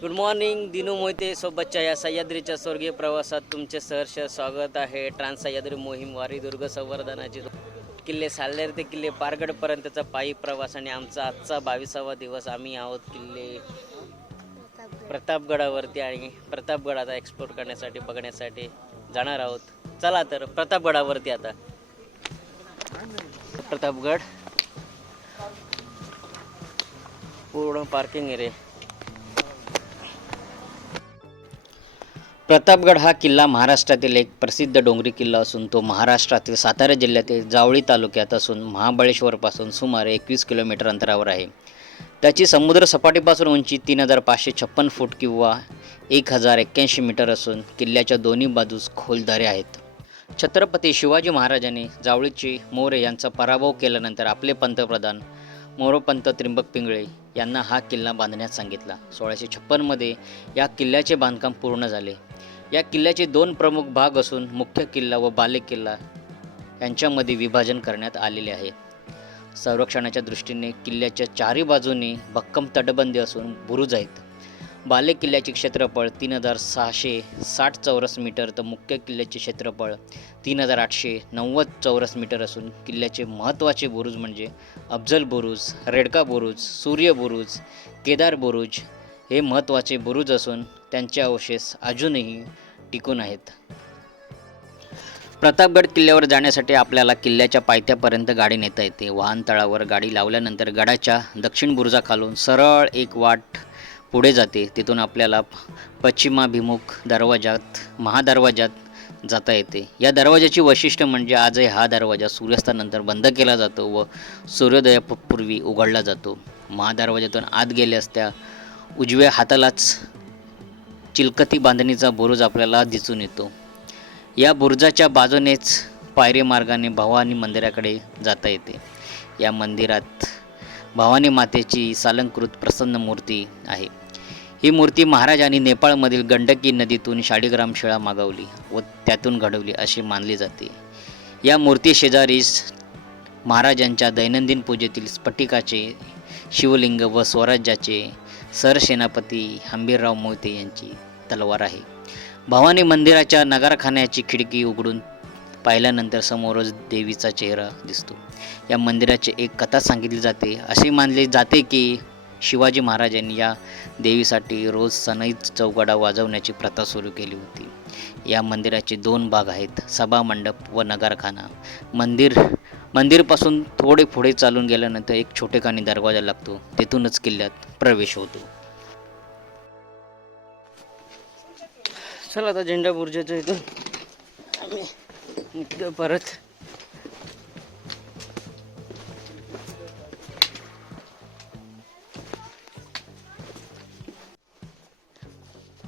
Good morning Dinu Mohite सोबतच्या या सह्याद्रीच्या स्वर्गीय प्रवासात तुमचे सहर्ष स्वागत आहे. ट्रान्स सह्याद्री मोहीम वारी दुर्ग संवर्धनाची किल्ले साल्लेर ते किल्ले पारगडपर्यंतचा पायी प्रवास आणि आमचा आजचा बावीसावा दिवस. आम्ही आहोत किल्ले प्रतापगडावरती आणि प्रतापगड आता एक्सप्लोर करण्यासाठी बघण्यासाठी जाणार आहोत. चला तर प्रतापगडावरती आता. प्रतापगड. पूर्ण पार्किंग एरिया प्रतापगड हा किल्ला महाराष्ट्रातील एक प्रसिद्ध डोंगरी किल्ला असून तो महाराष्ट्रातील सातारा जिल्ह्यातील जावळी तालुक्यात असून महाबळेश्वरपासून सुमारे एकवीस किलोमीटर अंतरावर आहे. त्याची समुद्र सपाटीपासून उंची तीन हजार पाचशे छप्पन फूट किंवा एक हजार एक्क्याऐंशी मीटर असून किल्ल्याच्या दोन्ही बाजूस खोलदरे आहेत. छत्रपती शिवाजी महाराजांनी जावळीचे मोरे यांचा पराभव केल्यानंतर आपले पंतप्रधान मोरोपंत त्रिंबक पिंगळे यांना हा किल्ला बांधण्यास सांगितला. सोळाशे छप्पनमध्ये या किल्ल्याचे बांधकाम पूर्ण झाले. या किल्ल्याचे दोन प्रमुख भाग असून मुख्य किल्ला व बाले किल्ला यांच्यामध्ये विभाजन करण्यात आलेले आहे. संरक्षणाच्या दृष्टीने किल्ल्याच्या चारही बाजूनी भक्कम तटबंदी असून बुरुज आहेत. बाले किल्ल्याचे क्षेत्रफळ तीन हजार सहाशे साठ चौरस मीटर तर मुख्य किल्ल्याचे क्षेत्रफळ तीन हजार आठशे नव्वद चौरस मीटर असून किल्ल्याचे महत्त्वाचे बुरुज म्हणजे अफजल बुरुज रेडका बुरुज सूर्य बुरुज केदार बुरुज हे महत्त्वाचे बुरुज असून त्यांचे अवशेष अजूनही टिकून आहेत. प्रतापगड किल्ल्यावर जाण्यासाठी आपल्याला किल्ल्याच्या पायथ्यापर्यंत गाडी नेता येते. वाहनतळावर गाडी लावल्यानंतर गडाच्या दक्षिण बुरुजाखालून सरळ एक वाट पुढे जाते. तिथून आपल्याला पश्चिमाभिमुख दरवाजात महादरवाजात जाता येते. या दरवाजाची वैशिष्ट्य म्हणजे आजही हा दरवाजा सूर्यास्तानंतर बंद केला जातो व सूर्योदयापूर्वी उघडला जातो. महादरवाजातून आत गेल्यास त्या उजव्या हातालाच चिलकती बांधणीचा बुरुज आपल्याला दिसून येतो. या बुरुजाच्या बाजूनेच पायरी मार्गाने भवानी मंदिराकडे जाता येते. या मंदिरात भवानी मातेची सालंकृत प्रसन्न मूर्ती आहे. ही मूर्ती महाराजांनी नेपाळमधील गंडकी नदीतून शाळीग्राम शिळा मागवली व त्यातून घडवली अशी मानली जाते. या मूर्ती शेजारीस महाराजांच्या दैनंदिन पूजेतील स्फटिकाचे शिवलिंग व स्वराज्याचे सरसेनापती हंबीरराव मोहिते यांची तलवार आहे. भवानी मंदिराच्या नगारखान्याची खिडकी उघडून पाहिल्यानंतर समोरच देवीचा चेहरा दिसतो. या मंदिराची एक कथा सांगितली जाते. असे मानले जाते की शिवाजी महाराजांनी या देवीसाठी रोज सनईत चौगडा वाजवण्याची प्रथा सुरू केली होती. या मंदिराचे दोन भाग आहेत. सभा मंडप व नगारखाना. मंदिर मंदिरपासून थोडे पुढे चालून गेल्यानंतर एक छोटेखानी दरवाजा लागतो. तेथूनच किल्ल्यात प्रवेश होतो. चला आता झेंडा बुर्जाच्या इथून आम्ही निघतो परत.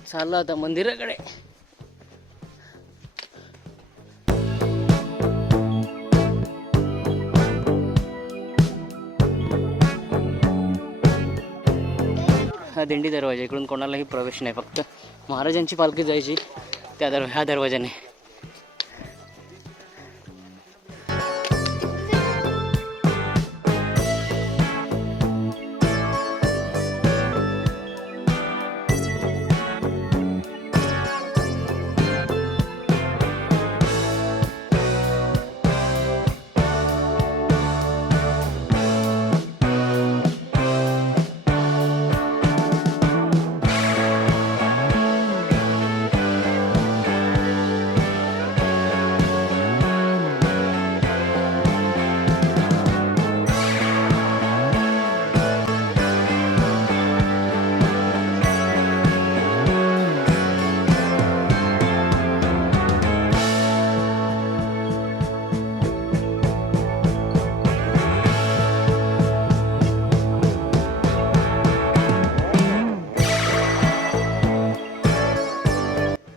चाललं आता मंदिराकडे. हा दिंडी दरवाजा इकडून कोणालाही प्रवेश नाही फक्त महाराजांची पालखी जायची त्या दर ह्या दरवाजाने.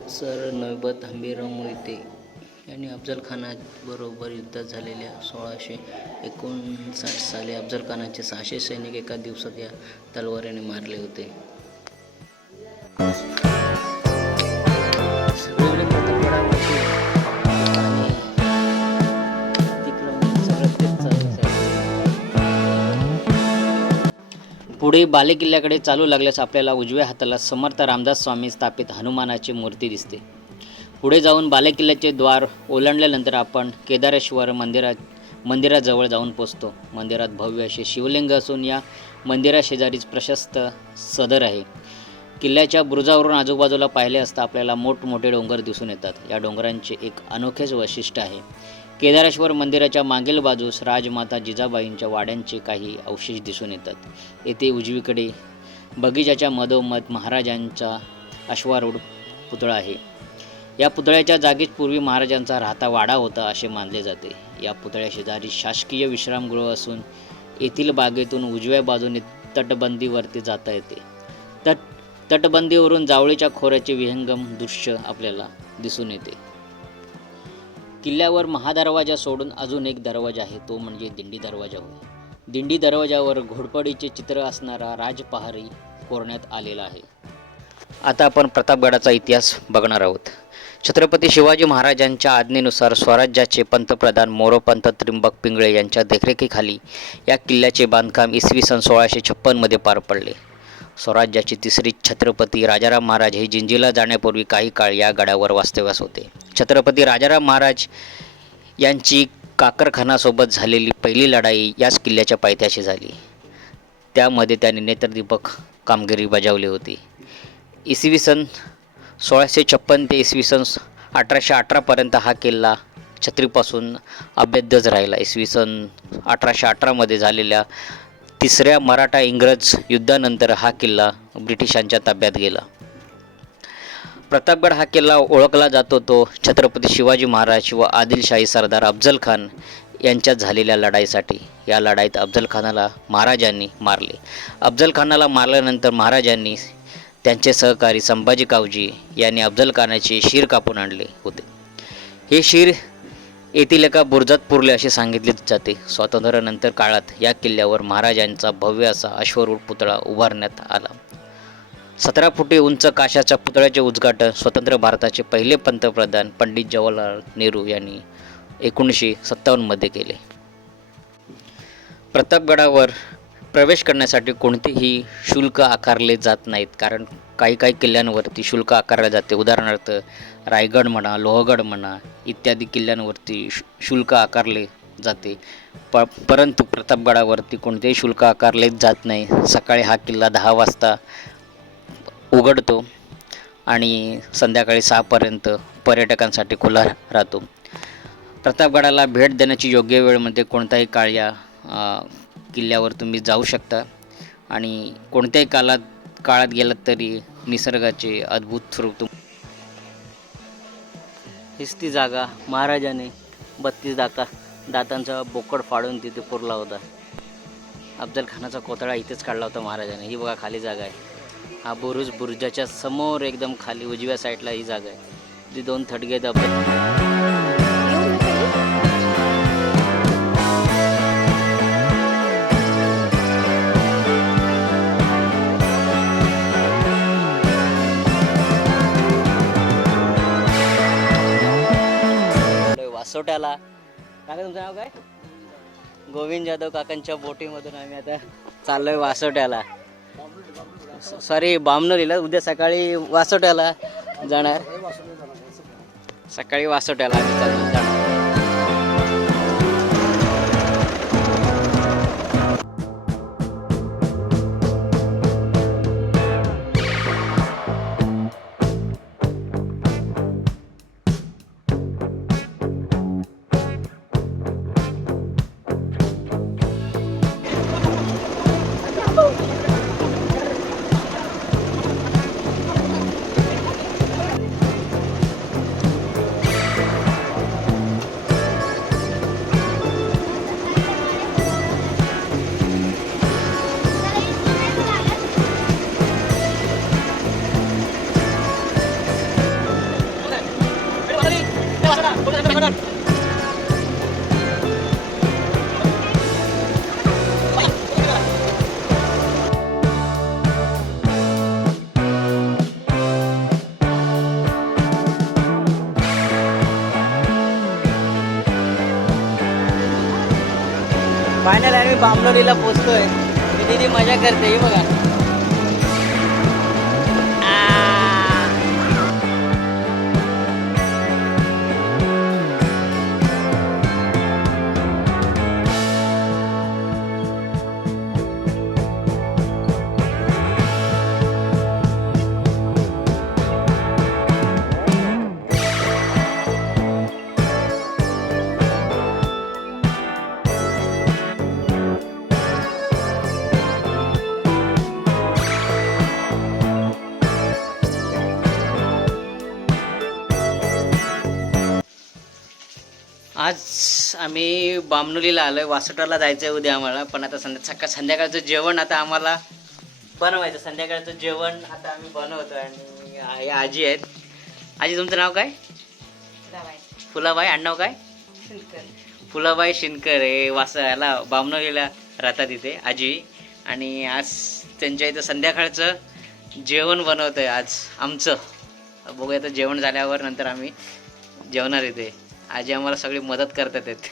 सर नौबत हंबीरराव मोहिते यांनी अफजल खानाबरोबर युद्धात झालेल्या सोळाशे एकोणसाठ साली अफजल खानाचे सहाशे सैनिक एका दिवसात या तलवारीने मारले होते. पुढे बालेकिल्ल्याकडे चालू लागल्यास आपल्याला उजव्या हाताला समर्थ रामदास स्वामी स्थापित हनुमानाची मूर्ती दिसते. पुढे जाऊन बालेकिल्ल्याचे द्वार ओलांडल्यानंतर आपण केदारेश्वर मंदिरा मंदिराजवळ जाऊन पोचतो. मंदिरात भव्य असे शिवलिंग असून या मंदिराशेजारीच प्रशस्त सदर आहे. किल्ल्याच्या बुरुजावरून आजूबाजूला पाहिले असता आपल्याला मोठमोठे डोंगर दिसून येतात. या डोंगरांचे एक अनोखेच वैशिष्ट्य आहे. केदारेश्वर मंदिराच्या मागील बाजूस राजमाता जिजाबाईंच्या वाड्यांचे काही अवशेष दिसून येतात. येथे उजवीकडे बगीचाच्या मधोमध महाराजांचा अश्वारूढ पुतळा आहे. या पुतळ्याच्या जागीच पूर्वी महाराजांचा राहता वाडा होता असे मानले जाते. या पुतळ्या शेजारी शासकीय विश्रामगृह असून येथील बागेतून उजव्या बाजूने तटबंदीवरती जाता येते. तट तटबंदीवरून जावळीच्या खोऱ्याचे विहंगम दृश्य आपल्याला दिसून येते. किल्ल्यावर महादरवाजा सोडून अजून एक दरवाजा आहे तो म्हणजे दिंडी दरवाजा होय. दिंडी दरवाजावर घोडपडीचे चित्र असणारा राजपहारी कोरण्यात आलेला आहे. आता आपण प्रतापगडाचा इतिहास बघणार आहोत. छत्रपती शिवाजी महाराजांच्या आज्ञेनुसार स्वराज्याचे पंतप्रधान मोरोपंत त्रिंबक पिंगळे यांच्या देखरेखीखाली या किल्ल्याचे बांधकाम इसवी सन सोळाशे छप्पनमध्ये पार पडले. स्वराज्याची तिसरी छत्रपती राजाराम महाराज हे जिंजीला जाण्यापूर्वी काही काळ या गडावर वास्तव्यास होते. छत्रपती राजाराम महाराज यांची काकरखानासोबत झालेली पहिली लढाई याच किल्ल्याच्या पायथ्याशी झाली. त्यामध्ये त्यांनी नेत्रदीपक कामगिरी बजावली होती. इसवी सन सोळाशे छप्पन ते इसवी सन अठराशे अठरापर्यंत हा किल्ला छत्रीपासून अभेद्यच राहिला. इसवी सन अठराशे अठरामध्ये झालेल्या तिसऱ्या मराठा इंग्रज युद्धानंतर हा किल्ला ब्रिटिशांच्या ताब्यात गेला. प्रतापगड हा किल्ला ओळखला जातो तो छत्रपती शिवाजी महाराज व आदिलशाही सरदार अफजल खान यांच्यात झालेल्या लढाईसाठी. या लढाईत अफजल खानाला महाराजांनी मारले. अफजल खानाला मारल्यानंतर महाराजांनी त्यांचे सहकारी संभाजी कावजी यांनी अफजल खानाचे शीर कापून आणले होते. हे शीर येथील एका बुर्जात पुरले असे सांगितले जाते. स्वातंत्र्यानंतर काळात या किल्ल्यावर महाराजांचा भव्य असा अश्वरूढ पुतळा उभारण्यात आला. सतरा फुटे उंच काशाच्या पुतळ्याचे उद्घाटन स्वतंत्र भारताचे पहिले पंतप्रधान पंडित जवाहरलाल नेहरू यांनी एकोणीसशे सत्तावन्नमध्ये केले. प्रतापगडावर प्रवेश करण्यासाठी कोणतेही शुल्क आकारले जात नाहीत. कारण काही काही किल्ल्यांवरती शुल्क आकारले जाते. उदाहरणार्थ रायगड म्हणा लोहगड म्हणा इत्यादी किल्ल्यांवरती शु शुल्क आकारले जाते. प परंतु प्रतापगडावरती कोणतेही शुल्क आकारले जात नाही. सकाळी हा किल्ला दहा वाजता उघडतो आणि संध्याकाळी सहापर्यंत पर्यटकांसाठी खुला राहतो. प्रतापगडाला भेट देण्याची योग्य वेळ म्हणजे कोणताही काळ या किल्ल्यावर तुम्ही जाऊ शकता. आणि कोणत्याही कालात काळात गेलात तरी निसर्गाचे अद्भुत स्वरूप तुम हीच ती जागा महाराजाने बत्तीस दाता दातांचा बोकड फाडून तिथे पुरला होता. अफजल खानाचा कोतळा इथेच काढला होता महाराजाने. ही बघा खाली जागा आहे. हा बुरुज बुरुजाच्या समोर एकदम खाली उजव्या साईडला ही जागा आहे. ती दोन थडगे दाबत वासोट्याला. काका तुमचं नाव काय? गोविंद जाधव काकांच्या बोटीमधून आम्ही आता चाललोय वासोट्याला. सॉरी बामनोलीला उद्या सकाळी वासोट्याला जाणार. सकाळी वासोट्याला आम्ही फायनल आम्ही बामनोलीला पोचतोय. दीदी मजा करते ही बघा. आज आम्ही बामनुलीला आलोय. वासोटाला जायचं आहे उद्या आम्हाला. पण आता संध्या सकाळ संध्याकाळचं जेवण आता आम्हाला बनवायचं. संध्याकाळचं जेवण आता आम्ही बनवतो आणि हे आजी आहेत. आजी तुमचं नाव काय? फुलाबाई. आडनाव काय? फुलाबाई शिनकर हे वास याला बामनोलीला राहतात इथे आजी. आणि आज त्यांच्या इथं संध्याकाळचं जेवण बनवतं आहे आज आमचं. बघूया आता जेवण झाल्यावर नंतर आम्ही जेवणार इथे. आजी आम्हाला सगळी मदत करतात आहेत.